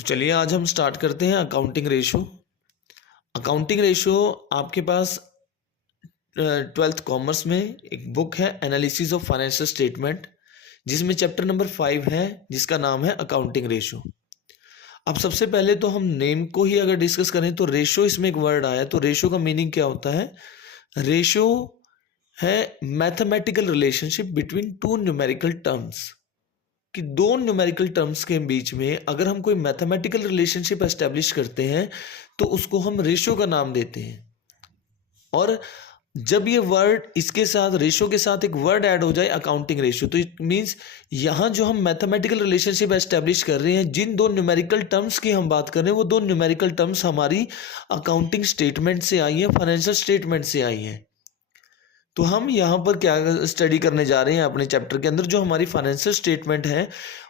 तो चलिए आज हम स्टार्ट करते हैं अकाउंटिंग रेशो। अकाउंटिंग रेशो आपके पास 12th कॉमर्स में एक बुक है एनालिसिस ऑफ फाइनेंशियल स्टेटमेंट, जिसमें चैप्टर नंबर 5 है जिसका नाम है अकाउंटिंग रेशो। अब सबसे पहले तो हम नेम को ही अगर डिस्कस करें तो रेशो, इसमें एक वर्ड आया तो रेशो का मीनिंग क्या होता है। रेशो है mathematical relationship between two numerical terms, कि दो न्यूमेरिकल टर्म्स के बीच में अगर हम कोई मैथमेटिकल रिलेशनशिप एस्टेब्लिश करते हैं तो उसको हम रेशो का नाम देते हैं। और जब ये वर्ड इसके साथ रेशो के साथ एक वर्ड ऐड हो जाए अकाउंटिंग रेशो, तो इट मींस यहाँ जो हम मैथमेटिकल रिलेशनशिप एस्टेब्लिश कर रहे हैं, जिन दो न्यूमेरिकल टर्म्स की हम बात कर रहे हैं, वो दो न्यूमेरिकल टर्म्स हमारी अकाउंटिंग स्टेटमेंट से आई हैं, फाइनेंशियल स्टेटमेंट से आई हैं। तो हम यहाँ पर क्या स्टडी करने जा रहे हैं अपने चैप्टर के अंदर, जो हमारी फाइनेंशियल स्टेटमेंट है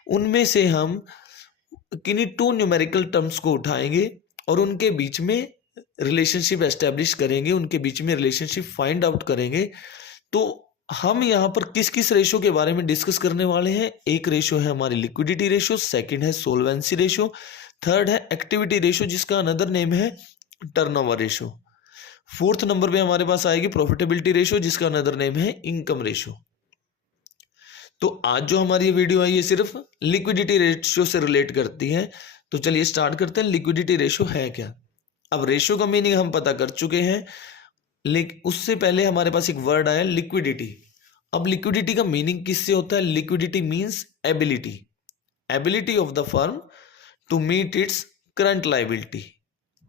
उनमें से हम किन्हीं टू न्यूमेरिकल टर्म्स को उठाएंगे और उनके बीच में रिलेशनशिप एस्टेब्लिश करेंगे, उनके बीच में रिलेशनशिप फाइंड आउट करेंगे। तो हम यहाँ पर किस किस रेशो के बारे में डिस्कस करने वाले हैं। एक रेशो है हमारी लिक्विडिटी रेशो, सेकंड है सोल्वेंसी रेशो, थर्ड है एक्टिविटी रेशो जिसका अनदर नेम है टर्नओवर रेशो, फोर्थ नंबर पे हमारे पास आएगी प्रॉफिटेबिलिटी रेशो जिसका अनदर नेम है इनकम रेशो। तो आज जो हमारी ये वीडियो है ये सिर्फ लिक्विडिटी रेशो से रिलेट करती है। तो चलिए स्टार्ट करते हैं, लिक्विडिटी रेशो है क्या। अब रेशो का मीनिंग हम पता कर चुके हैं, लेकिन उससे पहले हमारे पास एक वर्ड आया लिक्विडिटी। अब लिक्विडिटी का मीनिंग किससे होता है। Liquidity means ability, ability of the firm to meet its current liability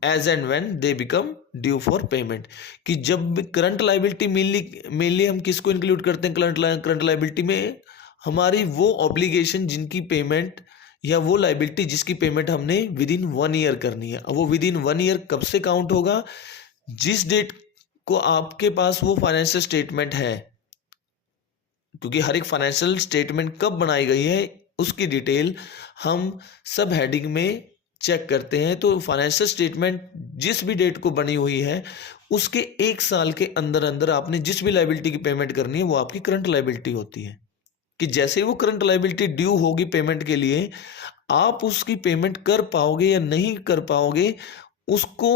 as and when they become due for payment. कि जब करंट लाइबिलिटी मेनली हम किसको इंक्लूड करते हैं करंट लाइबिलिटी में, हमारी वो ऑब्लिगेशन जिनकी पेमेंट या वो लाइबिलिटी जिसकी पेमेंट हमने विद इन 1 ईयर करनी है। अब वो विद इन 1 ईयर कब से काउंट होगा, जिस डेट को आपके पास वो फाइनेंशियल स्टेटमेंट है, क्योंकि हर एक फाइनेंशियल स्टेटमेंट कब बनाई गई है उसकी डिटेल हम सब हेडिंग में चेक करते हैं। तो फाइनेंशियल स्टेटमेंट जिस भी डेट को बनी हुई है उसके 1 साल के अंदर अंदर आपने जिस भी लाइबिलिटी की पेमेंट करनी है वो आपकी करंट लाइबिलिटी होती है। कि जैसे ही वो करंट लाइबिलिटी ड्यू होगी पेमेंट के लिए, आप उसकी पेमेंट कर पाओगे या नहीं कर पाओगे, उसको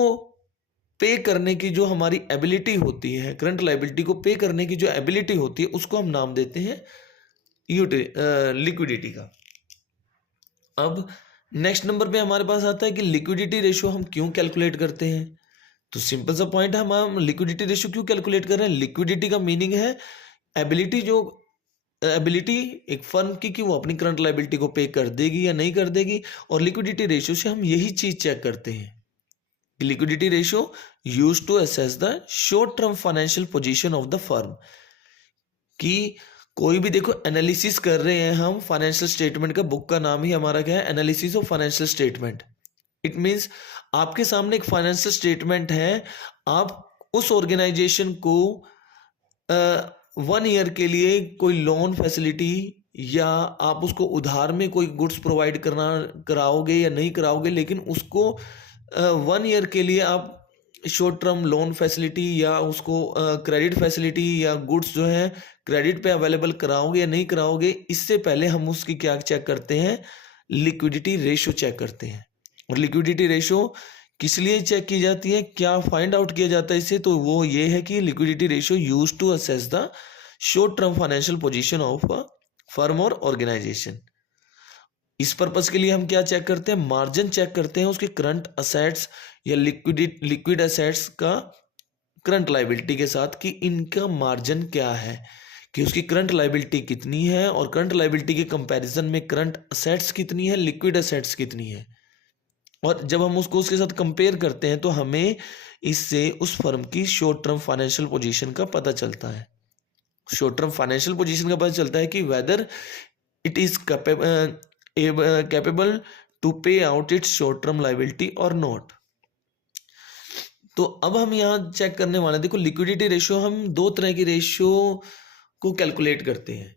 पे करने की जो हमारी एबिलिटी होती है, करंट लाइबिलिटी को पे करने की जो एबिलिटी होती है, उसको हम नाम देते हैं लिक्विडिटी का। अब नेक्स्ट नंबर पे हमारे पास आता है कि लिक्विडिटी रेशो हम क्यों कैलकुलेट करते हैं। तो सिंपल सा पॉइंट है, हम लिक्विडिटी रेशो क्यों कैलकुलेट कर रहे हैं। लिक्विडिटी का मीनिंग है एबिलिटी, जो एबिलिटी एक फर्म की कि वो अपनी करंट लाइबिलिटी को पे कर देगी या नहीं कर देगी। और लिक्विडिटी रेशो से हम यही चीज चेक करते हैं। Liquidity ratio used to assess the short term financial position of the firm. कि कोई भी देखो एनालिसिस कर रहे हैं हम फाइनेंशियल स्टेटमेंट का, बुक का नाम ही हमारा क्या है, analysis of financial statement. It means आपके सामने एक फाइनेंशियल स्टेटमेंट है, आप उस ऑर्गेनाइजेशन को 1 ईयर के लिए कोई लोन फैसिलिटी या आप उसको उधार में कोई गुड्स प्रोवाइड कराओगे या नहीं कराओगे, लेकिन उसको 1 ईयर के लिए आप शॉर्ट टर्म लोन फैसिलिटी या उसको क्रेडिट फैसिलिटी या गुड्स जो है क्रेडिट पे अवेलेबल कराओगे या नहीं कराओगे, इससे पहले हम उसकी क्या चेक करते हैं, लिक्विडिटी रेशो चेक करते हैं। और लिक्विडिटी रेशो किस लिए चेक की जाती है, क्या फाइंड आउट किया जाता है इससे, तो वो ये है कि liquidity ratio used to assess the short term financial position of a firm और ऑर्गेनाइजेशन। इस पर्पस के लिए हम क्या चेक करते हैं, मार्जिन चेक करते हैं उसके करंट असेट्स या लिक्विड असेट्स का करंट लाइबिलिटी के साथ, कि इनका मार्जिन क्या है, कि उसकी करंट लाइबिलिटी कितनी है और करंट लाइबिलिटी के कंपैरिजन में करंट असेट्स कितनी है, लिक्विड असेट्स कितनी है। और जब हम उसको उसके साथ कंपेयर करते हैं तो हमें इससे उस फर्म की शॉर्ट टर्म फाइनेंशियल पोजीशन का पता चलता है। शॉर्ट टर्म फाइनेंशियल पोजीशन का पता चलता है कि whether it is capable to pay out its short term liability और नॉट। तो अब हम यहाँ चेक करने वाले हैं, देखो लिक्विडिटी रेशो हम 2 तरह की रेशो को कैलकुलेट करते हैं।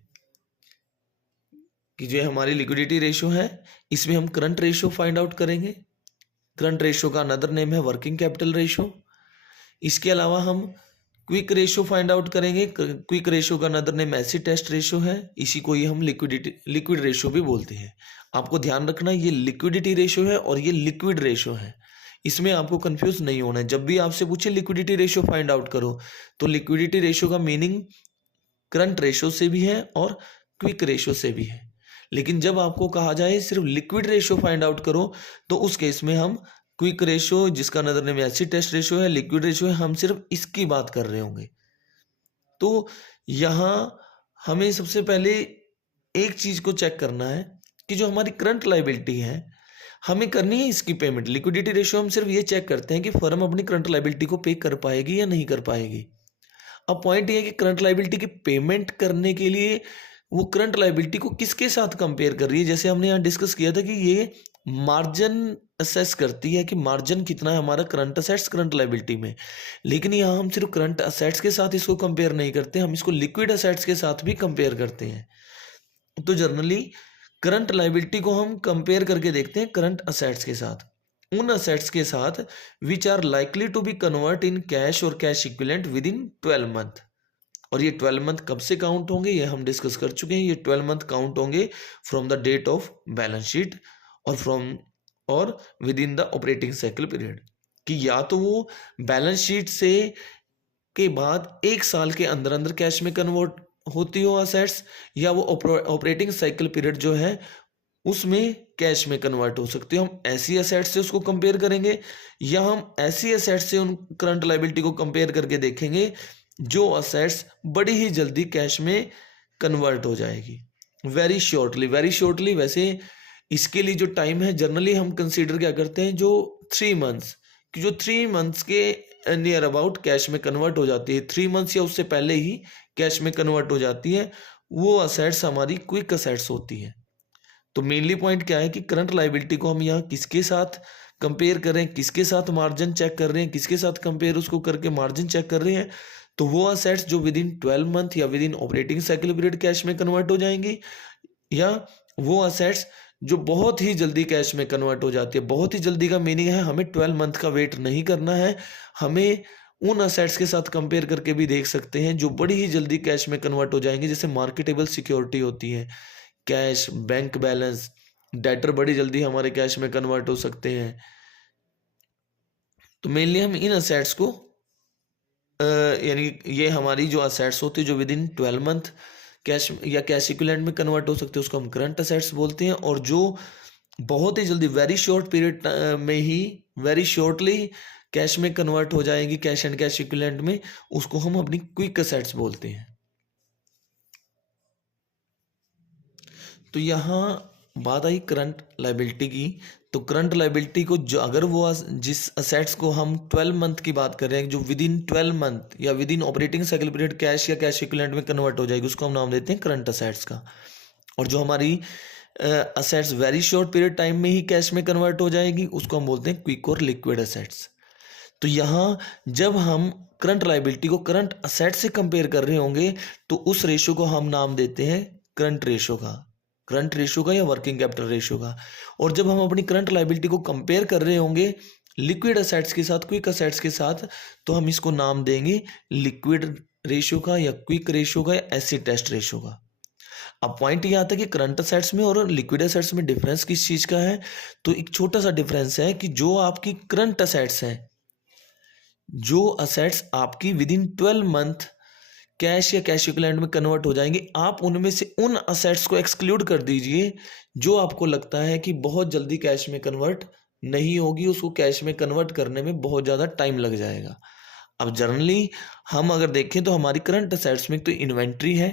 कि जो हमारी लिक्विडिटी रेशो है इसमें हम करंट रेशो फाइंड आउट करेंगे। करंट रेशो का अनदर नेम है वर्किंग कैपिटल रेशो। इसके अलावा हम क्विक रेशियो फाइंड आउट करेंगे। क्विक रेशियो का another name acid test ratio है, इसी को ही हम लिक्विड रेशियो भी बोलते हैं। आपको ध्यान रखना ये लिक्विडिटी रेशियो है और ये लिक्विड रेशियो है, इसमें आपको कंफ्यूज नहीं होना है। जब भी आपसे पूछे लिक्विडिटी रेशियो फाइंड आउट करो, तो लिक्विडिटी रेशियो का मीनिंग करंट रेशियो से भी है और क्विक रेशियो से भी है। लेकिन जब आपको कहा जाए सिर्फ लिक्विड रेशियो फाइंड आउट करो, तो उस केस में हम क्विक रेशियो, जिसका नजर नेम एसिड टेस्ट रेशियो है, लिक्विड रेशियो है, हम सिर्फ इसकी बात कर रहे होंगे। तो यहाँ हमें सबसे पहले एक चीज को चेक करना है कि जो हमारी करंट लायबिलिटी है, हमें करनी है इसकी पेमेंट। लिक्विडिटी रेशियो हम सिर्फ ये चेक करते हैं कि फर्म अपनी करंट लायबिलिटी को पे कर पाएगी या नहीं कर पाएगी। अब पॉइंट ये है कि करंट लायबिलिटी की पेमेंट करने के लिए वो करंट लायबिलिटी को किसके साथ कंपेयर कर रही है। जैसे हमने यहाँ डिस्कस किया था कि ये मार्जिन असेस करती है कि मार्जिन कितना है हमारा करंट असेट्स करंट लायबिलिटी में। लेकिन यहाँ हम सिर्फ करंट असेट्स के साथ इसको कंपेयर नहीं करते, हम इसको लिक्विड असेट्स के साथ भी कंपेयर करते हैं। तो जनरली करंट लायबिलिटी को हम कंपेयर करके देखते हैं करंट असेट्स के साथ, उन असेट्स के साथ which are likely to be convert in cash और cash equivalent within 12 month. और ये 12 मंथ कब से काउंट होंगे ये हम डिस्कस कर चुके हैं। ये 12 मंथ काउंट होंगे from the date of balance sheet और within the operating cycle period, कि या तो वो बैलेंस शीट से के बाद 1 साल के अंदर अंदर कैश में कन्वर्ट होती हो असेट्स, या वो ऑपरेटिंग साइकिल पीरियड जो है उसमें कैश में कन्वर्ट हो सकती है। हम ऐसी असेट्स से उसको कंपेयर करेंगे, या हम ऐसी असेट्स से उन करंट लायबिलिटी को कंपेयर करके देखेंगे जो असेट्स बड़ी ही जल्दी कैश में कन्वर्ट हो जाएगी वेरी शॉर्टली। वैसे इसके लिए जो टाइम है जनरली हम कंसीडर क्या करते हैं, जो 3 मंथ्स कि जो 3 मंथ्स के नियर अबाउट कैश में कन्वर्ट हो जाती है, 3 मंथ्स या उससे पहले ही कैश में कन्वर्ट हो जाती है, वो असेट्स हमारी क्विक असेट्स होती है। तो मेनली पॉइंट क्या है कि करंट लायबिलिटी को हम यहाँ किसके साथ कंपेयर करें, किसके साथ मार्जिन चेक कर रहे हैं, किसके साथ कंपेयर उसको करके मार्जिन चेक कर रहे हैं। तो वो असेट्स जो विद इन 12 मंथ या with in operating cycle period cash में कन्वर्ट हो जाएंगी, या वो असेट्स जो बहुत ही जल्दी कैश में कन्वर्ट हो जाती है। बहुत ही जल्दी का मीनिंग है हमें 12 मंथ का वेट नहीं करना है, हमें उन असेट्स के साथ कंपेयर करके भी देख सकते हैं जो बड़ी ही जल्दी कैश में कन्वर्ट हो जाएंगे। जैसे मार्केटेबल सिक्योरिटी होती है, कैश, बैंक बैलेंस, डेटर बड़ी जल्दी हमारे कैश में कन्वर्ट हो सकते हैं। तो मेनली हम इन असेट्स को यानी ये हमारी जो असेट्स होती है जो विद इन 12 मंथ कैश या कैश इक्विवेलेंट में कन्वर्ट हो सकते हैं, उसको हम करंट असेट्स बोलते हैं। और जो बहुत ही जल्दी वेरी शॉर्ट पीरियड में ही वेरी शॉर्टली कैश में कन्वर्ट हो जाएंगी कैश एंड कैश इक्विवेलेंट में, उसको हम अपनी क्विक असेट्स बोलते हैं। तो यहाँ बात आई करंट लायबिलिटी की। तो करंट लायबिलिटी को जो अगर वो जिस असेट्स को हम 12 मंथ की बात कर रहे हैं जो विद इन 12 मंथ या with in operating cycle period cash या कैश इक्विवेलेंट में कन्वर्ट हो जाएगी, उसको हम नाम देते हैं करंट असेट्स का। और जो हमारी assets very short period time में ही कैश में कन्वर्ट हो जाएगी, उसको हम बोलते हैं क्विक और लिक्विड असेट्स। तो यहाँ जब हम करंट लायबिलिटी को करंट असेट से कंपेयर कर रहे होंगे तो उस रेशियो को हम नाम देते हैं करंट रेशियो का या वर्किंग कैपिटल रेशियो का। और जब हम अपनी करंट लायबिलिटी को कंपेयर कर रहे होंगे लिक्विड असेट्स के साथ, क्विक असेट्स के साथ, तो हम इसको नाम देंगे लिक्विड रेशियो का या क्विक रेशियो का या एसिड टेस्ट रेशियो का। अब पॉइंट ये आता है कि करंट असेट्स में और लिक्विड असेट्स में डिफरेंस किस चीज का है। तो एक छोटा सा डिफरेंस है कि जो आपकी करंट असेट्स हैं, जो असेट्स आपकी विद इन 12 मंथ कैश या कैश इक्विवेलेंट में कन्वर्ट हो जाएंगे, आप उनमें से उन असेट्स को एक्सक्लूड कर दीजिए जो आपको लगता है कि बहुत जल्दी कैश में कन्वर्ट नहीं होगी, उसको कैश में कन्वर्ट करने में बहुत ज़्यादा टाइम लग जाएगा। अब जनरली हम अगर देखें तो हमारी करंट असेट्स में तो इन्वेंट्री है,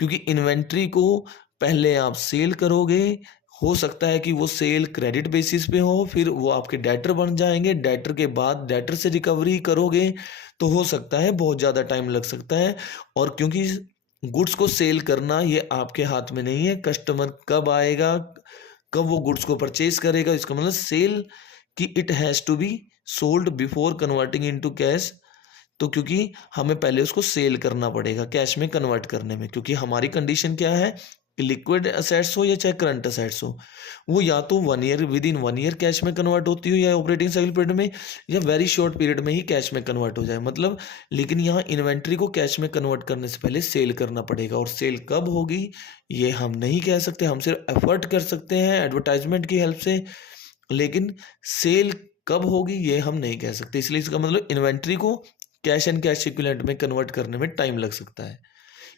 क्योंकि इन्वेंट्री को पहले आप सेल करोगे, हो सकता है कि वो सेल क्रेडिट बेसिस पे हो, फिर वो आपके डेटर बन जाएंगे, डेटर के बाद डेटर से रिकवरी करोगे, तो हो सकता है बहुत ज़्यादा टाइम लग सकता है। और क्योंकि गुड्स को सेल करना ये आपके हाथ में नहीं है, कस्टमर कब आएगा, कब वो गुड्स को परचेज करेगा, इसका मतलब सेल कि it has to be sold before converting into cash. तो क्योंकि हमें पहले उसको सेल करना पड़ेगा कैश में कन्वर्ट करने में, क्योंकि हमारी कंडीशन क्या है कि लिक्विड असेट्स हो या चाहे करंट असेट्स हो, वो या तो 1 year with in 1 year cash में कन्वर्ट होती हो या ऑपरेटिंग साइकिल पीरियड में, या वेरी शॉर्ट पीरियड में ही कैश में कन्वर्ट हो जाए। मतलब लेकिन यहाँ इन्वेंट्री को कैश में कन्वर्ट करने से पहले सेल करना पड़ेगा, और सेल कब होगी ये हम नहीं कह सकते, हम सिर्फ एफर्ट कर सकते हैं एडवर्टाइजमेंट की हेल्प से, लेकिन सेल कब होगी ये हम नहीं कह सकते। इसलिए इसका मतलब इन्वेंट्री को कैश एंड कैश इक्विवेलेंट में कन्वर्ट करने में टाइम लग सकता है।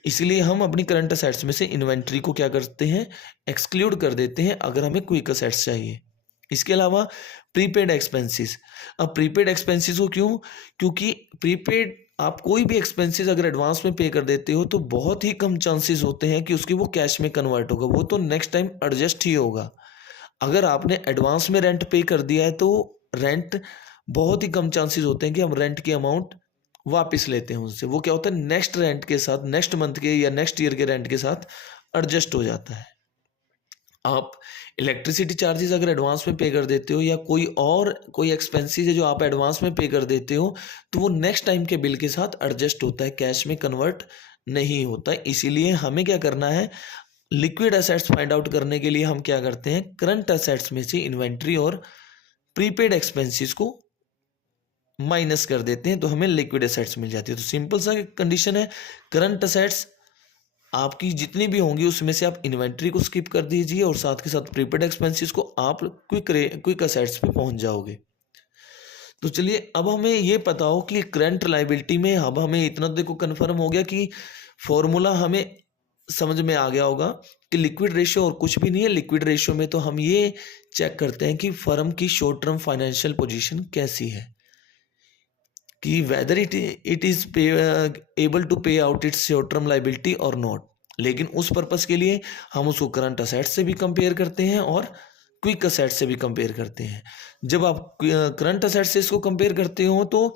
इसलिए हम अपनी करंट असेट्स में से इन्वेंट्री को क्या करते हैं, एक्सक्लूड कर देते हैं अगर हमें क्विक असेट्स चाहिए। इसके अलावा प्रीपेड एक्सपेंसेस। अब प्रीपेड एक्सपेंसेस को क्यों, क्योंकि प्रीपेड आप कोई भी एक्सपेंसेस अगर एडवांस में पे कर देते हो तो बहुत ही कम चांसेस होते हैं कि उसकी वो कैश में कन्वर्ट होगा, वो तो नेक्स्ट टाइम एडजस्ट ही होगा। अगर आपने एडवांस में रेंट पे कर दिया है तो रेंट बहुत ही कम चांसेस होते हैं कि हम रेंट की अमाउंट वापस लेते हैं उनसे, वो क्या होता है नेक्स्ट रेंट के साथ, नेक्स्ट मंथ के या नेक्स्ट ईयर के रेंट के साथ एडजस्ट हो जाता है। आप इलेक्ट्रिसिटी चार्जेस अगर एडवांस में पे कर देते हो या कोई एक्सपेंसेस है जो आप एडवांस में पे कर देते हो तो वो नेक्स्ट टाइम के बिल के साथ एडजस्ट होता है, कैश में कन्वर्ट नहीं होता है। इसीलिए हमें क्या करना है, लिक्विड असेट्स फाइंड आउट करने के लिए हम क्या करते हैं, करंट असेट्स में से इन्वेंट्री और प्रीपेड एक्सपेंसेस को माइनस कर देते हैं तो हमें लिक्विड असेट्स मिल जाती है। तो सिंपल सा कंडीशन है, करंट असेट्स आपकी जितनी भी होंगी उसमें से आप इन्वेंट्री को स्किप कर दीजिए और साथ के साथ प्रीपेड एक्सपेंसेस को, आप क्विक असेट्स पे पहुंच जाओगे। तो चलिए अब हमें ये पता हो कि करंट लायबिलिटी में, अब हमें इतना देखो कन्फर्म हो गया कि फॉर्मूला हमें समझ में आ गया होगा कि लिक्विड रेशियो और कुछ भी नहीं है। लिक्विड रेशियो में तो हम ये चेक करते हैं कि फर्म की शॉर्ट टर्म फाइनेंशियल पोजीशन कैसी है, कि whether it is able to pay out its short term liability और नॉट। लेकिन उस पर्पस के लिए हम उसको करंट असेट से भी कंपेयर करते हैं और क्विक असेट से भी कंपेयर करते हैं। जब आप करंट असेट से इसको कंपेयर करते हो तो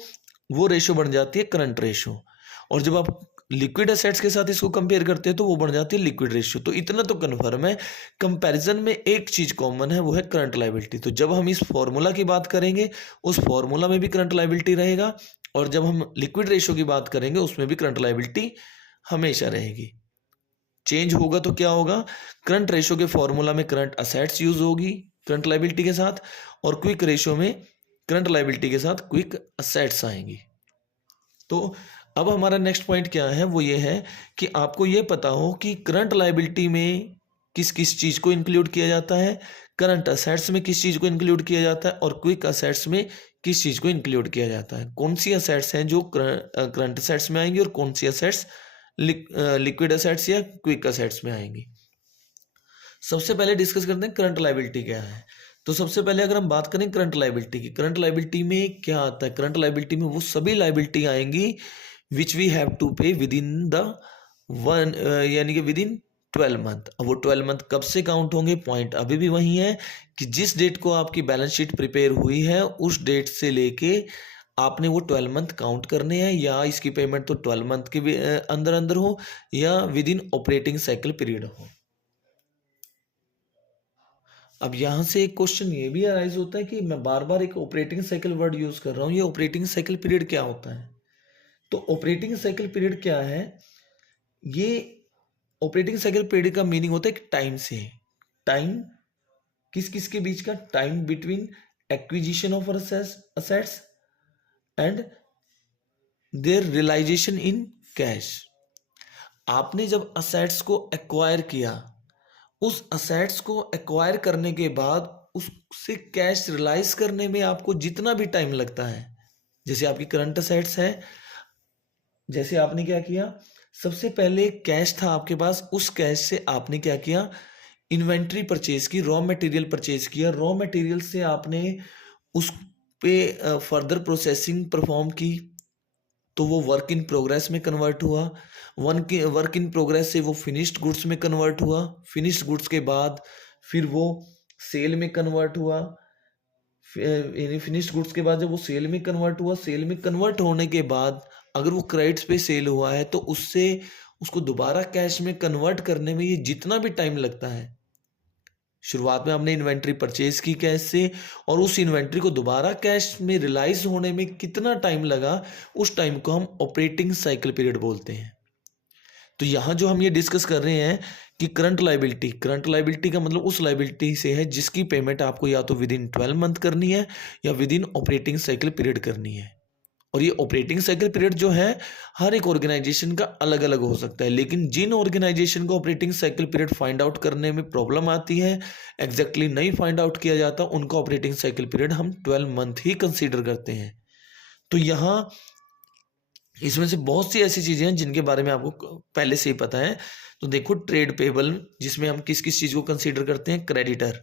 वो रेशो बन जाती है करंट रेशो, और जब आप लिक्विड असेट्स के साथ इसको कंपेयर करते हैं तो वो बन जाती है लिक्विड रेशियो। तो इतना तो कन्फर्म है, कंपैरिजन में एक चीज कॉमन है, वो है करंट लायबिलिटी। तो जब हम इस फॉर्मूला की बात करेंगे उस फॉर्मूला में भी करंट लायबिलिटी रहेगा, और जब हम लिक्विड रेशियो की बात करेंगे उसमें भी करंट लायबिलिटी हमेशा रहेगी। चेंज होगा तो क्या होगा, करंट रेशियो के फॉर्मूला में करंट असेट्स यूज होगी करंट लायबिलिटी के साथ, और क्विक रेशियो में करंट लायबिलिटी के साथ क्विक असेट्स आएंगी। तो अब हमारा नेक्स्ट पॉइंट क्या है, वो ये है कि आपको ये पता हो कि करंट लायबिलिटी में किस किस चीज़ को इंक्लूड किया जाता है, करंट असेट्स में किस चीज़ को इंक्लूड किया जाता है, और क्विक असेट्स में किस चीज़ को इंक्लूड किया जाता है। कौन सी असेट्स हैं जो करंट असेट्स में आएंगी और कौन सी असेट्स लिक्विड असेट्स या क्विक असेट्स में आएंगी। सबसे पहले डिस्कस करते हैं करंट लायबिलिटी क्या है। तो सबसे पहले अगर हम बात करें करंट लायबिलिटी की, करंट लायबिलिटी में क्या आता है, करंट लायबिलिटी में वो सभी लायबिलिटी आएंगी विच वी हैव टू पे विद इन द वन, यानी कि विद इन 12 मंथ। अब वो 12 मंथ कब से काउंट होंगे, पॉइंट अभी भी वही है कि जिस डेट को आपकी बैलेंस शीट प्रिपेयर हुई है उस डेट से लेके आपने वो 12 मंथ काउंट करने हैं, या इसकी पेमेंट तो 12 मंथ के अंदर अंदर हो या with in operating cycle period हो। अब यहाँ से एक क्वेश्चन ये भी अराइज होता है कि मैं बार बार एक ऑपरेटिंग साइकिल वर्ड यूज कर रहा हूँ, ये ऑपरेटिंग साइकिल पीरियड क्या होता है। तो ऑपरेटिंग साइकिल पीरियड क्या है, ये ऑपरेटिंग साइकिल पीरियड का मीनिंग होता है टाइम से, टाइम किस किस के बीच का, time between acquisition of assets and their realisation in cash. आपने जब असेट्स को एक्वायर किया, उस असेट्स को एक्वायर करने के बाद उससे कैश रियलाइज करने में आपको जितना भी टाइम लगता है, जैसे आपकी करंट असेट्स है, जैसे आपने क्या किया, सबसे पहले कैश था आपके पास, उस कैश से आपने क्या किया, इन्वेंट्री परचेज की, रॉ मटेरियल परचेज किया, रॉ मटेरियल से आपने उस पे फर्दर प्रोसेसिंग परफॉर्म की तो वो वर्क इन प्रोग्रेस में कन्वर्ट हुआ, वर्क इन प्रोग्रेस से वो फिनिश्ड गुड्स में कन्वर्ट हुआ, फिनिश्ड गुड्स के बाद फिर वो सेल में कन्वर्ट हुआ, यानी फिनिश्ड गुड्स के बाद जब वो सेल में कन्वर्ट हुआ, सेल में कन्वर्ट होने के बाद अगर वो क्रेडिट्स पे सेल हुआ है तो उससे उसको दोबारा कैश में कन्वर्ट करने में ये जितना भी टाइम लगता है, शुरुआत में हमने इन्वेंट्री परचेज की कैश से और उस इन्वेंट्री को दोबारा कैश में रियलाइज होने में कितना टाइम लगा, उस टाइम को हम ऑपरेटिंग साइकिल पीरियड बोलते हैं। तो यहाँ जो हम ये डिस्कस कर रहे हैं कि करंट लाइबिलिटी का मतलब उस लाइबिलिटी से है जिसकी पेमेंट आपको या तो विद इन 12 मंथ करनी है या with in operating cycle period करनी है। और ये ऑपरेटिंग साइकिल पीरियड जो है हर एक ऑर्गेनाइजेशन का अलग अलग हो सकता है, लेकिन जिन ऑर्गेनाइजेशन को operating cycle period find out करने में प्रॉब्लम आती है, एग्जैक्टली नहीं फाइंड आउट किया जाता, उनका ऑपरेटिंग साइकिल पीरियड हम 12 मंथ ही कंसीडर करते हैं। तो यहाँ इसमें से बहुत सी ऐसी चीजें हैं जिनके बारे में आपको पहले से ही पता है। तो देखो, ट्रेड पेबल, जिसमें हम किस किस चीज को कंसीडर करते हैं, क्रेडिटर,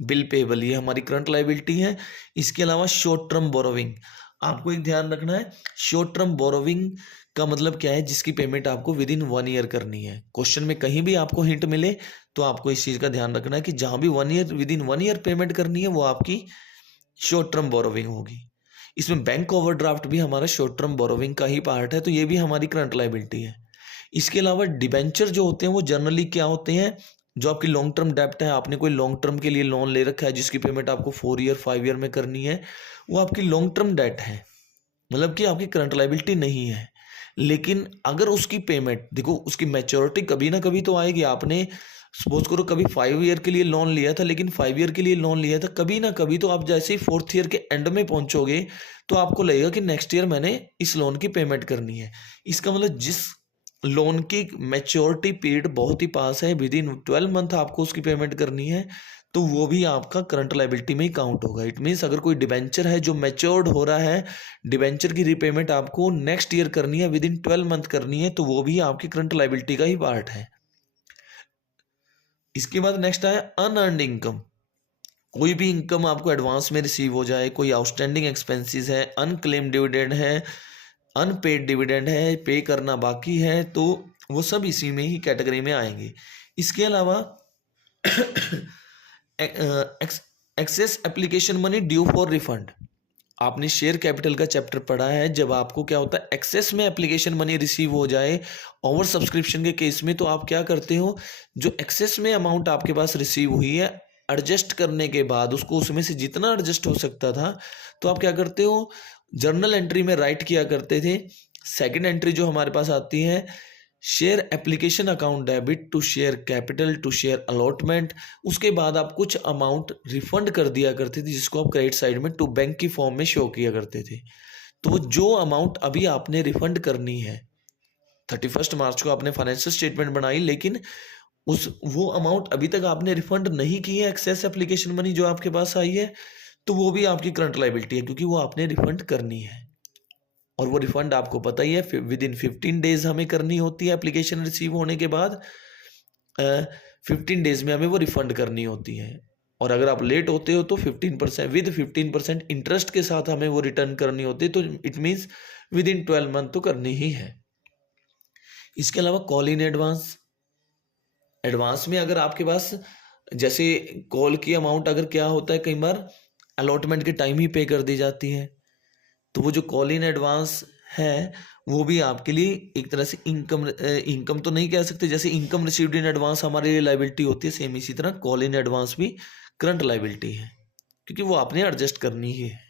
बिल पेबल, ये हमारी करंट लाइबिलिटी है। इसके अलावा शॉर्ट टर्म बोरोविंग, आपको एक ध्यान रखना है, शॉर्ट टर्म बोरोविंग का मतलब क्या है, जिसकी पेमेंट आपको विद इन 1 ईयर करनी है। क्वेश्चन में कहीं भी आपको हिंट मिले तो आपको इस चीज का ध्यान रखना है कि जहां भी 1 year, with in 1 year payment करनी है, वो आपकी शॉर्ट टर्म बोरोविंग होगी। इसमें बैंक ओवरड्राफ्ट भी हमारा शॉर्ट टर्म बोरोविंग का ही पार्ट है, तो ये भी हमारी करंट लाइबिलिटी है। इसके अलावा डिबेंचर जो होते हैं वो जनरली क्या होते हैं, जो आपकी लॉन्ग टर्म डेप्ट है, आपने कोई लॉन्ग टर्म के लिए लोन ले रखा है जिसकी पेमेंट आपको 4 ईयर 5 ईयर में करनी है, वो आपकी लॉन्ग टर्म डेट है, मतलब कि आपकी करंट लाइबिलिटी नहीं है। लेकिन अगर उसकी पेमेंट, देखो उसकी मैच्योरिटी कभी ना कभी तो आएगी। आपने सपोज करो कभी 5 ईयर के लिए लोन लिया था, लेकिन 5 ईयर के लिए लोन लिया था, कभी ना कभी तो आप जैसे ही 4th ईयर के एंड में पहुंचोगे तो आपको लगेगा कि नेक्स्ट ईयर मैंने इस लोन की पेमेंट करनी है। इसका मतलब जिस लोन की मैच्योरिटी पीरियड बहुत ही पास है, विद इन 12 मंथ आपको उसकी पेमेंट करनी है, तो वो भी आपका करंट लाइबिलिटी में ही काउंट होगा। इट मीन्स अगर कोई डिबेंचर है जो मैच्योर्ड हो रहा है, डिबेंचर की रीपेमेंट आपको नेक्स्ट ईयर करनी है, विद इन 12 मंथ करनी है, तो वो भी आपकी करंट लाइबिलिटी का ही पार्ट है। इसके बाद नेक्स्ट आया अनअर्न्ड इनकम। कोई भी इनकम आपको एडवांस में रिसीव हो जाए, कोई आउटस्टैंडिंग एक्सपेंसेस है, अनक्लेम डिविडेंड है, अनपेड डिविडेंड है, पे करना बाकी है, तो वो सब इसी में ही कैटेगरी में आएंगे। इसके अलावा excess application money due for refund, आपने शेयर कैपिटल का चैप्टर पढ़ा है। जब आपको क्या होता है, एक्सेस में एप्लीकेशन मनी रिसीव हो जाए ओवर सब्सक्रिप्शन के केस में, तो आप क्या करते हो, जो एक्सेस में अमाउंट आपके पास रिसीव हुई है, एडजस्ट करने के बाद उसको उसमें से जितना एडजस्ट हो सकता था, तो आप क्या करते हो, जर्नल एंट्री में राइट किया करते थे। सेकंड एंट्री जो हमारे पास आती है, share application account debit to share capital to share allotment, उसके बाद आप कुछ अमाउंट रिफंड कर दिया करते थे, जिसको आप क्रेडिट साइड में टू बैंक की फॉर्म में शो किया करते थे। तो जो अमाउंट अभी आपने रिफंड करनी है, 31 मार्च को आपने फाइनेंशियल स्टेटमेंट बनाई, लेकिन वो अमाउंट अभी तक आपने रिफंड नहीं की है, एक्सेस एप्लीकेशन मनी जो आपके पास आई है, तो वो भी आपकी करंट लाइबिलिटी है, क्योंकि वो आपने रिफंड करनी है। और वो रिफंड आपको पता ही है, विद इन 15 डेज हमें करनी होती है। एप्लीकेशन रिसीव होने के बाद 15 डेज में हमें वो रिफंड करनी होती है। और अगर आप लेट होते हो तो 15% विद 15% इंटरेस्ट के साथ हमें वो रिटर्न करनी होती है। तो it means with in 12 month तो करनी ही है। इसके अलावा कॉल इन एडवांस, एडवांस में अगर आपके पास जैसे कॉल की अमाउंट अगर क्या होता है, कई बार अलॉटमेंट के टाइम ही पे कर दी जाती है, तो वो जो कॉल इन एडवांस है वो भी आपके लिए एक तरह से इनकम तो नहीं कह सकते, जैसे इनकम रिसीव्ड इन एडवांस हमारे लिए लाइबिलिटी होती है, सेम इसी तरह कॉल इन एडवांस भी करंट लाइबिलिटी है, क्योंकि वो आपने एडजस्ट करनी ही है।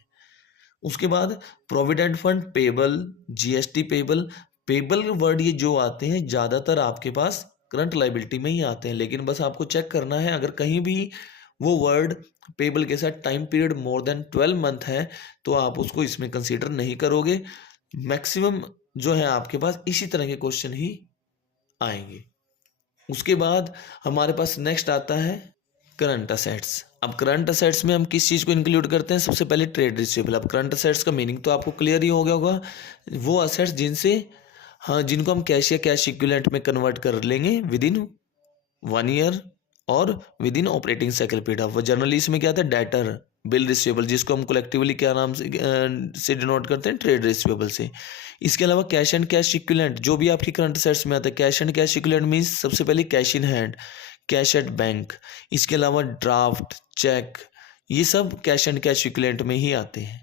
उसके बाद provident fund payable, GST payable, payable word ये जो आते हैं ज़्यादातर आपके पास करंट लाइबिलिटी में ही आते हैं, लेकिन बस आपको चेक करना है, अगर कहीं भी वो वर्ड पेबल के साथ time period more than 12 month है तो आप उसको इसमें कंसीडर नहीं करोगे। मैक्सिमम जो है आपके पास इसी तरह के क्वेश्चन ही आएंगे। उसके बाद हमारे पास नेक्स्ट आता है करंट असेट्स। अब करंट असेट्स में हम किस चीज़ को इंक्लूड करते हैं, सबसे पहले ट्रेड रिसीवेबल। अब करंट असेट्स का मीनिंग तो आपको क्लियर ही हो गया होगा, वो असेट्स जिनको हम कैश या कैश इक्विवेलेंट में कन्वर्ट कर लेंगे विद इन 1 ईयर और with in operating cycle period. वो जनरली इसमें क्या था, डेटर, बिल रिसीवेबल, जिसको हम कलेक्टिवली क्या नाम से डिनोट करते हैं, ट्रेड रिसीवेबल से। इसके अलावा कैश एंड कैश इक्विवेलेंट जो भी आपकी करंट असेट्स में आता है, cash and cash equivalent means सबसे पहले cash in hand, cash at bank. इसके अलावा ड्राफ्ट, चेक, ये सब कैश एंड कैश इक्विवेलेंट में ही आते हैं।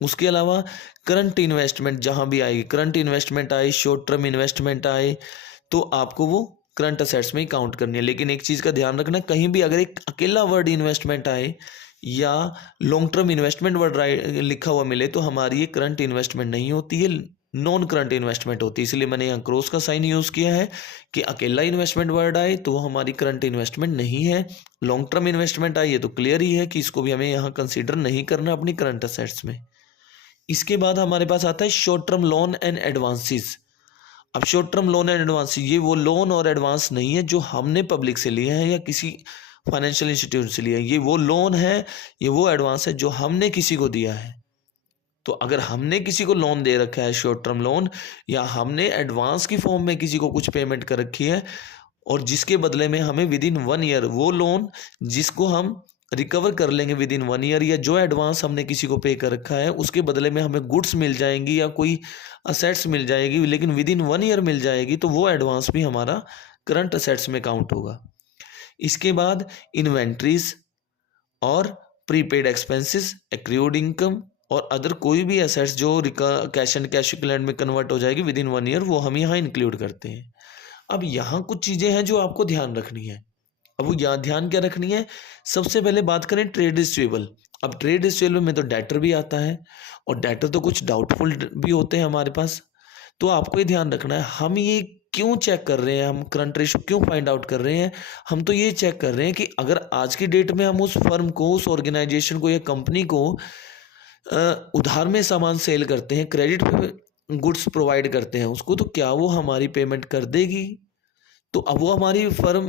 उसके अलावा करंट इन्वेस्टमेंट जहाँ भी आएगी, करंट इन्वेस्टमेंट आए, शॉर्ट टर्म इन्वेस्टमेंट आए, तो आपको वो करंट असेट्स में ही काउंट करनी है। लेकिन एक चीज़ का ध्यान रखना, कहीं भी अगर एक अकेला वर्ड इन्वेस्टमेंट आए या लॉन्ग टर्म इन्वेस्टमेंट वर्ड लिखा हुआ मिले तो हमारी ये करंट इन्वेस्टमेंट नहीं होती है, नॉन करंट इन्वेस्टमेंट होती है, इसलिए मैंने यहाँ क्रॉस का साइन यूज़ किया है कि अकेला इन्वेस्टमेंट वर्ड आए तो वो हमारी करंट इन्वेस्टमेंट नहीं है। लॉन्ग टर्म इन्वेस्टमेंट आई है तो क्लियर ही है कि इसको भी हमें यहाँ कंसिडर नहीं करना अपनी करंट असेट्स में। इसके बाद हमारे पास आता है short term loan and advances. अब short term loan and advance, ये वो लोन और एडवांस नहीं है जो हमने पब्लिक से लिए हैं या किसी फाइनेंशियल इंस्टीट्यूट से लिया है। ये वो लोन है, ये वो एडवांस है जो हमने किसी को दिया है। तो अगर हमने किसी को लोन दे रखा है शॉर्ट टर्म लोन, या हमने एडवांस की फॉर्म में किसी को कुछ पेमेंट कर रखी है और जिसके बदले में हमें विद इन 1 ईयर वो लोन जिसको हम रिकवर कर लेंगे विद इन 1 ईयर, या जो एडवांस हमने किसी को पे कर रखा है उसके बदले में हमें गुड्स मिल जाएंगी या कोई असेट्स मिल जाएगी, लेकिन विद इन 1 ईयर मिल जाएगी, तो वो एडवांस भी हमारा करंट असेट्स में काउंट होगा। इसके बाद इन्वेंट्रीज और प्रीपेड एक्सपेंसेस, एक्रूड इनकम और अदर कोई भी एसेट्स जो कैश एंड कैश इक्विवेलेंट में कन्वर्ट हो जाएगी विद इन 1 ईयर, वो हम यहाँ इंक्लूड करते हैं। अब यहाँ कुछ चीज़ें हैं जो आपको ध्यान रखनी है। अब वो यहाँ ध्यान क्या रखनी है, सबसे पहले बात करें ट्रेड रिसीवेबल। अब ट्रेड रिसीवेबल में तो डेटर भी आता है और डेटर तो कुछ डाउटफुल भी होते हैं हमारे पास। तो आपको ये ध्यान रखना है, हम ये क्यों चेक कर रहे हैं, हम करंट रेशो क्यों फाइंड आउट कर रहे हैं। हम तो ये चेक कर रहे हैं कि अगर आज की डेट में हम उस फर्म को, उस ऑर्गेनाइजेशन को या कंपनी को उधार में सामान सेल करते हैं, क्रेडिट पे गुड्स प्रोवाइड करते हैं उसको, तो क्या वो हमारी पेमेंट कर देगी। तो अब वो हमारी फर्म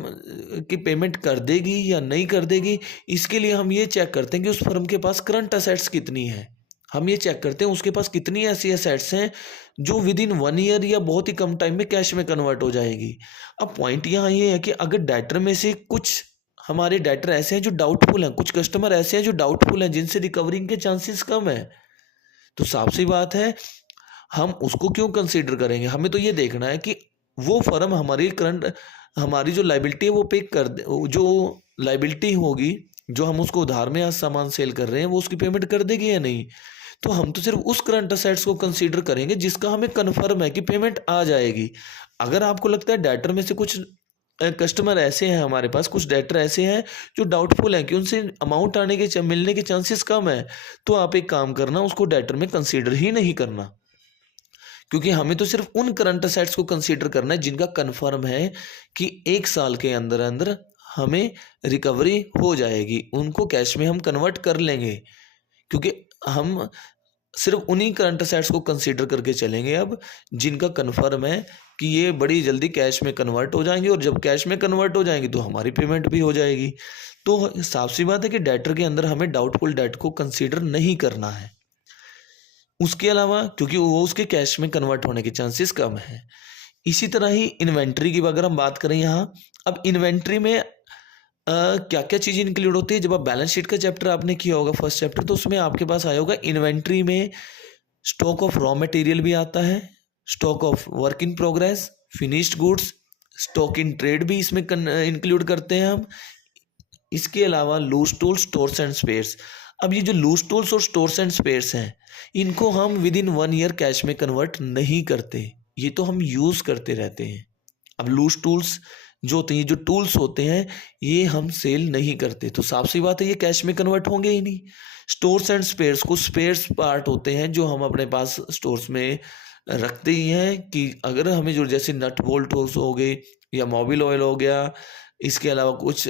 की पेमेंट कर देगी या नहीं कर देगी, इसके लिए हम ये चेक करते हैं कि उस फर्म के पास करंट असेट्स कितनी है। हम ये चेक करते हैं उसके पास कितनी ऐसी असेट्स हैं जो विद इन 1 ईयर या बहुत ही कम टाइम में कैश में कन्वर्ट हो जाएगी। अब पॉइंट यहाँ ये है कि अगर डेटर में से कुछ हमारे डेटर ऐसे हैं जो डाउटफुल हैं, कुछ कस्टमर ऐसे हैं जो डाउटफुल हैं, जिनसे रिकवरिंग के चांसेस कम है, तो साफ सी बात है हम उसको क्यों कंसीडर करेंगे। हमें तो ये देखना है कि वो फर्म हमारी जो लाइबिलिटी है वो पे कर दे, जो लाइबिलिटी होगी जो हम उसको उधार में आज सामान सेल कर रहे हैं वो उसकी पेमेंट कर देगी या नहीं। तो हम तो सिर्फ उस करंट असेट्स को कंसीडर करेंगे जिसका हमें कन्फर्म है कि पेमेंट आ जाएगी। अगर आपको लगता है डेटर में से कुछ कस्टमर ऐसे हैं, हमारे पास कुछ डेटर ऐसे हैं जो डाउटफुल हैं कि उनसे अमाउंट मिलने के चांसेस कम है, तो आप एक काम करना, उसको डेटर में कंसीडर ही नहीं करना, क्योंकि हमें तो सिर्फ उन करंट असेट्स को कंसीडर करना है जिनका कन्फर्म है कि 1 साल के अंदर अंदर हमें रिकवरी हो जाएगी, उनको कैश में हम कन्वर्ट कर लेंगे। क्योंकि हम सिर्फ उन्हीं करंट असेट्स को कंसीडर करके चलेंगे अब जिनका कन्फर्म है कि ये बड़ी जल्दी कैश में कन्वर्ट हो जाएंगे, और जब कैश में कन्वर्ट हो जाएंगी तो हमारी पेमेंट भी हो जाएगी। तो साफ सी बात है कि डेटर के अंदर हमें डाउटफुल डेट को कंसीडर नहीं करना है। उसके अलावा क्योंकि वो उसके कैश में कन्वर्ट होने के चांसेस कम है। इसी तरह ही इन्वेंट्री की अगर हम बात करें यहाँ, अब इन्वेंट्री में क्या क्या चीज़ इंक्लूड होती है। जब आप बैलेंस शीट का चैप्टर आपने किया होगा फर्स्ट चैप्टर, तो उसमें आपके पास आया होगा इन्वेंट्री में स्टॉक ऑफ रॉ मटेरियल भी आता है, stock of work in progress, finished goods, stock in trade भी इसमें इंक्लूड करते हैं हम। इसके अलावा loose tools, stores and spares. अब ये जो लूज टूल्स और स्टोर्स एंड स्पेयर्स हैं, इनको हम विद इन 1 ईयर कैश में कन्वर्ट नहीं करते, ये तो हम यूज़ करते रहते हैं। अब लूज टूल्स जो होते हैं, जो टूल्स होते हैं, ये हम सेल नहीं करते, तो साफ सी बात है ये कैश में कन्वर्ट होंगे ही नहीं। स्टोर्स एंड स्पेयर्स, को स्पेयर्स पार्ट होते हैं जो हम अपने पास स्टोर्स में रखते ही हैं कि अगर हमें जो जैसे नट बोल्ट हो गए या मोबिल ऑयल हो गया, इसके अलावा कुछ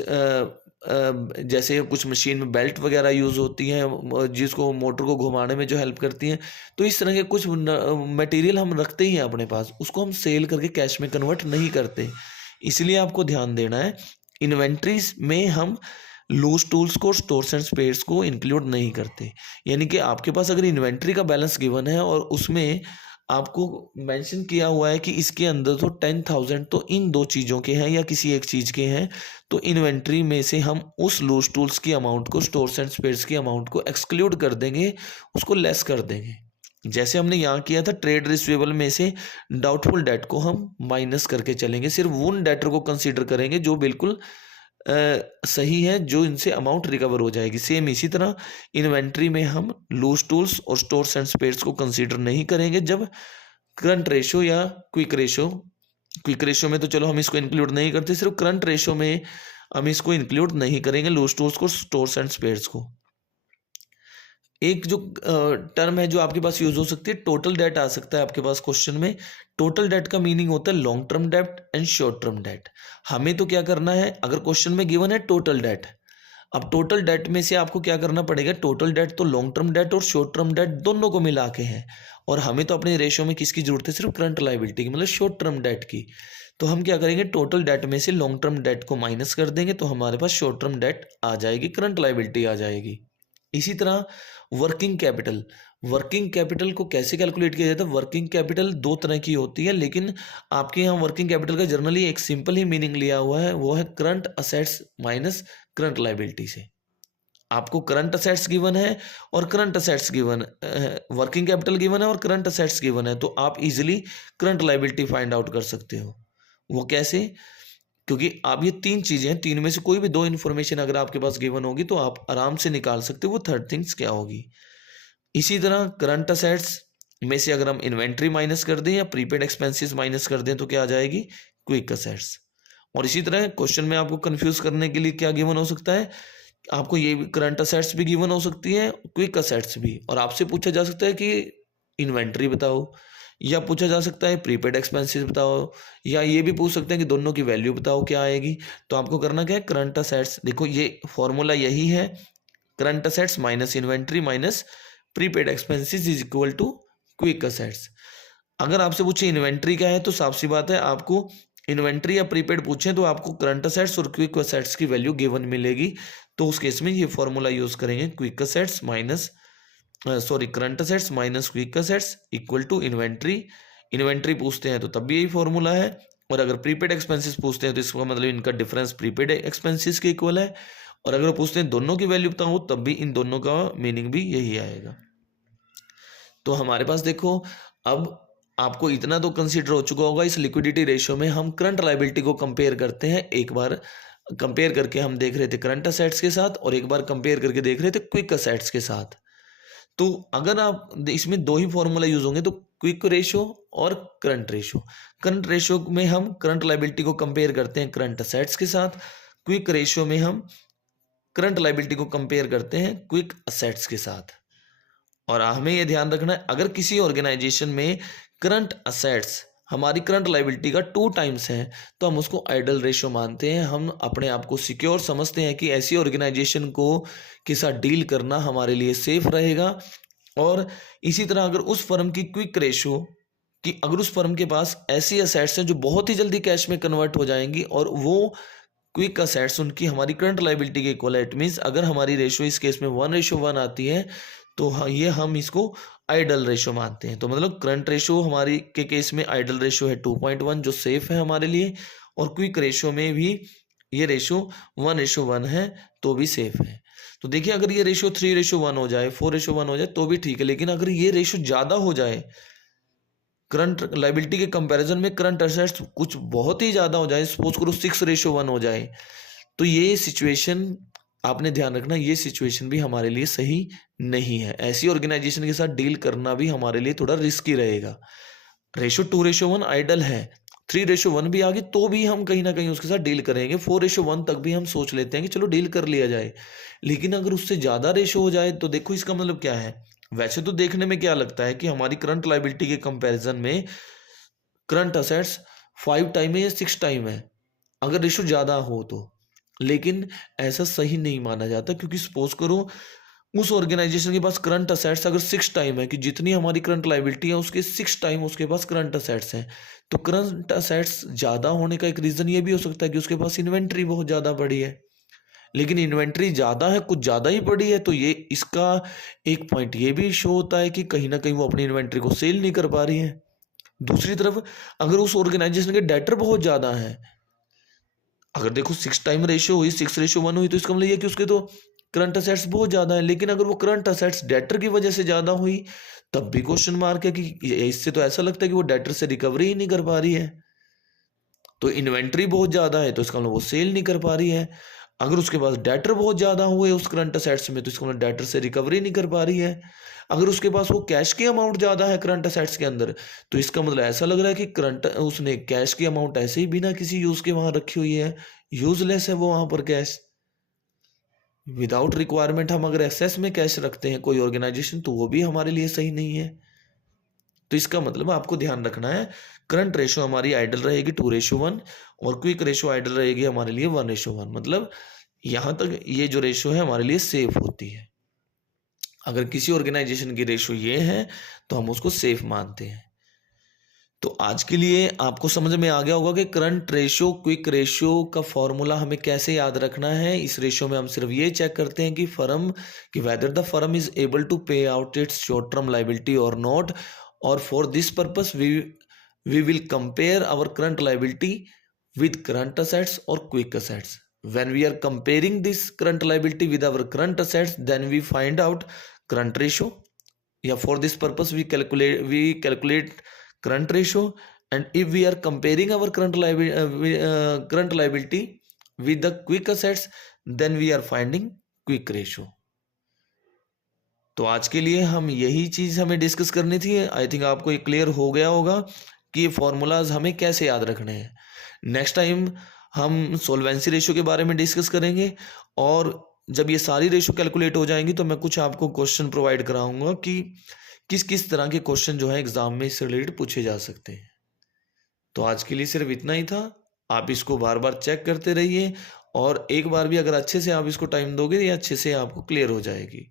जैसे कुछ मशीन में बेल्ट वगैरह यूज़ होती हैं जिसको मोटर को घुमाने में जो हेल्प करती हैं, तो इस तरह के कुछ मटेरियल हम रखते ही हैं अपने पास, उसको हम सेल करके कैश में कन्वर्ट नहीं करते। इसलिए आपको ध्यान देना है, इन्वेंट्रीज में हम लूज टूल्स को, स्टोर्स एंड स्पेयर्स को इंक्लूड नहीं करते। यानी कि आपके पास अगर इन्वेंट्री का बैलेंस गिवन है और उसमें आपको मेंशन किया हुआ है कि इसके अंदर तो 10,000 तो इन 2 चीज़ों के हैं या किसी एक चीज़ के हैं, तो इन्वेंट्री में से हम उस लूज टूल्स की अमाउंट को, स्टोर्स एंड स्पेयर्स की अमाउंट को एक्सक्लूड कर देंगे, उसको लेस कर देंगे। जैसे हमने यहाँ किया था, ट्रेड रिसीवेबल में से डाउटफुल डेट को हम माइनस करके चलेंगे, सिर्फ उन डेटर को कंसीडर करेंगे जो बिल्कुल सही है, जो इनसे अमाउंट रिकवर हो जाएगी। सेम इसी तरह इन्वेंट्री में हम लूज टूल्स और स्टोर्स एंड स्पेयर्स को कंसीडर नहीं करेंगे जब करंट रेशो या क्विक रेशो में तो चलो हम इसको इंक्लूड नहीं करते, सिर्फ करंट रेशो में हम इसको इंक्लूड नहीं करेंगे, लूज टूल्स को, स्टोर्स एंड स्पेयर्स को। एक जो टर्म है जो आपके पास यूज हो सकती है, टोटल डेट आ सकता है आपके पास क्वेश्चन में। टोटल डेट का मीनिंग होता है long term debt and short term debt. हमें तो क्या करना है, अगर क्वेश्चन में गिवन है टोटल डेट, अब टोटल डेट में से आपको क्या करना पड़ेगा, टोटल डेट तो लॉन्ग टर्म डेट और शॉर्ट टर्म डेट दोनों को मिला के है, और हमें तो अपने रेशो में किसकी जरूरत है, सिर्फ करंट लायबिलिटी की, मतलब शॉर्ट टर्म डेट की। तो हम क्या करेंगे, टोटल डेट में से लॉन्ग टर्म डेट को माइनस कर देंगे, तो हमारे पास शॉर्ट टर्म डेट आ जाएगी, करंट लायबिलिटी आ जाएगी। इसी तरह वर्किंग कैपिटल, वर्किंग कैपिटल को कैसे कैलकुलेट किया जाता है, वर्किंग कैपिटल दो तरह की होती है, लेकिन आपके यहाँ वर्किंग कैपिटल का जनरली एक सिंपल ही मीनिंग लिया हुआ है, वो है current assets minus current liability से। आपको करंट असेट्स गिवन है और current assets given, working capital given है और करंट असेट्स गिवन है, तो आप easily current liability find out कर सकते हो। वो कैसे, क्योंकि आप ये तीन चीजें हैं, तीन में से कोई भी दो इन्फॉर्मेशन अगर आपके पास गिवन होगी तो आप आराम से निकाल सकते हो वो थर्ड थिंग्स क्या होगी। इसी तरह करंट असेट्स में से अगर हम इन्वेंट्री माइनस कर दें या प्रीपेड एक्सपेंसेस माइनस कर दें तो क्या आ जाएगी, क्विक असेट्स। और इसी तरह क्वेश्चन में आपको कंफ्यूज करने के लिए क्या गिवन हो सकता है, आपको ये करंट असेट्स भी गिवन हो सकती है, क्विक असेट्स भी, और आपसे पूछा जा सकता है कि इन्वेंट्री बताओ, या पूछा जा सकता है प्रीपेड एक्सपेंसेस बताओ, या ये भी पूछ सकते हैं कि दोनों की वैल्यू बताओ क्या आएगी। तो आपको करना क्या है, करंट असेट्स, देखो ये फॉर्मूला यही है, current assets minus inventory minus prepaid expenses is equal to quick assets. अगर आपसे पूछे इन्वेंट्री क्या है तो साफ सी बात है, आपको इन्वेंट्री या प्रीपेड पूछें तो आपको करंट असेट्स और क्विक असेट्स की वैल्यू गिवन मिलेगी, तो उस केस में ये फॉर्मूला यूज करेंगे, quick assets minus current assets minus quick assets equal to inventory. Inventory पूछते हैं तो तब भी यही फॉर्मूला है, और अगर प्रीपेड एक्सपेंसेस पूछते हैं तो इसका मतलब इनका डिफरेंस प्रीपेड एक्सपेंसेस के इक्वल है, और अगर पूछते हैं दोनों की वैल्यू बताओ तब भी इन दोनों का मीनिंग भी यही आएगा। तो हमारे पास देखो, अब आपको इतना तो कंसीडर हो चुका होगा, इस लिक्विडिटी रेशियो में हम करंट लायबिलिटी को कंपेयर करते हैं, एक बार कंपेयर करके हम देख रहे थे करंट असेट्स के साथ, और एक बार कंपेयर करके देख रहे थे क्विक असेट्स के साथ। तो अगर आप इसमें दो ही फॉर्मूला यूज होंगे, तो क्विक रेशियो और करंट रेशियो। करंट रेशियो में हम करंट लायबिलिटी को कंपेयर करते हैं करंट असेट्स के साथ, क्विक रेशियो में हम करंट लायबिलिटी को कंपेयर करते हैं क्विक असेट्स के साथ। और हमें यह ध्यान रखना है, अगर किसी ऑर्गेनाइजेशन में करंट असेट्स हमारी करंट लायबिलिटी का 2 टाइम्स है तो हम उसको आइडल रेशियो मानते हैं, हम अपने आप को सिक्योर समझते हैं कि ऐसी ऑर्गेनाइजेशन को के साथ डील करना हमारे लिए सेफ रहेगा। और इसी तरह अगर उस फर्म की क्विक रेशियो कि अगर उस फर्म के पास ऐसी असेट्स हैं जो बहुत ही जल्दी कैश में कन्वर्ट हो जाएंगी, और वो क्विक असेट्स उनकी हमारी करंट लायबिलिटी के इक्वल है, इट मीन्स अगर हमारी रेशियो इस केस में 1:1 आती है तो ये हम इसको आइडल रेशियो मानते हैं। तो मतलब करंट रेशियो हमारी के केस में आइडल रेशियो है 2.1 जो सेफ है हमारे लिए, और क्विक रेशियो में भी ये रेशियो 1:1 है तो भी सेफ है। तो देखिए, अगर ये रेशियो 3:1 हो जाए, 4:1 हो जाए तो भी ठीक है, लेकिन अगर ये रेशियो ज़्यादा हो जाए, करंट लायबिलिटी के कंपैरिजन में करंट असेट्स कुछ बहुत ही ज़्यादा हो जाए, सपोज करो 6:1 हो जाए, तो ये सिचुएशन आपने ध्यान रखना, ये सिचुएशन भी हमारे लिए सही नहीं है। ऐसी ऑर्गेनाइजेशन के साथ डील करना भी हमारे लिए थोड़ा रिस्की रहेगा। रेशियो 2:1 आइडल है, 3:1 भी आ गई तो भी हम कहीं ना कहीं उसके साथ डील करेंगे, 4:1 तक भी हम सोच लेते हैं कि चलो डील कर लिया जाए। लेकिन अगर उससे ज़्यादा रेशियो हो जाए तो देखो इसका मतलब क्या है, वैसे तो देखने में क्या लगता है कि हमारी करंट लायबिलिटी के कंपैरिजन में करंट असेट्स 5 टाइम है या 6 टाइम है अगर रेशियो ज़्यादा हो तो, लेकिन ऐसा सही नहीं माना जाता, क्योंकि सपोज करो उस ऑर्गेनाइजेशन के पास करंट असेट्स अगर 6 टाइम है, कि जितनी हमारी करंट लायबिलिटी है उसके 6 टाइम उसके पास करंट असेट्स हैं, तो करंट असेट्स ज़्यादा होने का एक रीज़न ये भी हो सकता है कि उसके पास इन्वेंट्री बहुत ज़्यादा पड़ी है। लेकिन इन्वेंट्री ज़्यादा है, कुछ ज़्यादा ही पड़ी है, तो ये इसका एक पॉइंट ये भी शो होता है कि कहीं ना कहीं वो अपनी इन्वेंट्री को सेल नहीं कर पा रही है। दूसरी तरफ अगर उस ऑर्गेनाइजेशन के डेटर बहुत ज़्यादा है, अगर देखो 6 टाइम रेशियो हुई, 6:1 हुई, तो इसका मतलब ये कि उसके तो करंट असेट्स बहुत ज़्यादा है, लेकिन अगर वो करंट असेट्स डेटर की वजह से ज़्यादा हुई तब भी क्वेश्चन मार्क है कि इससे तो ऐसा लगता है कि वो डेटर से रिकवरी ही नहीं कर पा रही है। तो इन्वेंट्री बहुत ज़्यादा है तो इसका मतलब वो सेल नहीं कर पा रही है। अगर उसके पास डेटर बहुत ज़्यादा हुए उस करंट असेट्स में तो इसका मतलब डेटर से रिकवरी नहीं कर पा रही है। अगर उसके पास वो कैश की अमाउंट ज़्यादा है करंट असेट्स के अंदर, तो इसका मतलब ऐसा लग रहा है कि करंट उसने कैश की अमाउंट ऐसे ही बिना किसी यूज़ के वहाँ रखी हुई है, यूजलेस है वो वहाँ पर कैश। विदाउट रिक्वायरमेंट हम अगर एक्सेस में कैश रखते हैं कोई ऑर्गेनाइजेशन, तो वो भी हमारे लिए सही नहीं है। तो इसका मतलब आपको ध्यान रखना है, करंट रेशो हमारी आइडल रहेगी 2:1 और क्विक रेशो आइडल रहेगी हमारे लिए 1:1। मतलब यहाँ तक ये जो रेशो है हमारे लिए सेफ होती है। अगर किसी ऑर्गेनाइजेशन की रेशो ये है तो हम उसको सेफ मानते हैं। तो आज के लिए आपको समझ में आ गया होगा कि करंट रेशो क्विक रेशो का फॉर्मूला हमें कैसे याद रखना है। इस रेशो में हम सिर्फ ये चेक करते हैं कि whether the firm is able to pay out its short term liability और नॉट, और for this purpose we will compare our current liability with current assets or quick assets. When we are comparing this current liability with our current assets, then we find out current ratio. Yeah, for this purpose we calculate current ratio, and if we are comparing our current liability with the quick assets, then we are finding quick ratio. तो आज के लिए हम यही चीज हमें discuss करनी थी। आई थिंक आपको ये क्लियर हो गया होगा कि ये फॉर्मूलाज हमें कैसे याद रखने हैं। नेक्स्ट टाइम हम सोल्वेंसी रेशियो के बारे में डिस्कस करेंगे, और जब ये सारी रेशियो कैलकुलेट हो जाएंगी तो मैं कुछ आपको क्वेश्चन प्रोवाइड कराऊंगा कि किस किस तरह के क्वेश्चन जो है एग्जाम में इससे रिलेटेड पूछे जा सकते हैं। तो आज के लिए सिर्फ इतना ही था। आप इसको बार बार चेक करते रहिए, और एक बार भी अगर अच्छे से आप इसको टाइम दोगे, ये अच्छे से आपको क्लियर हो जाएगी।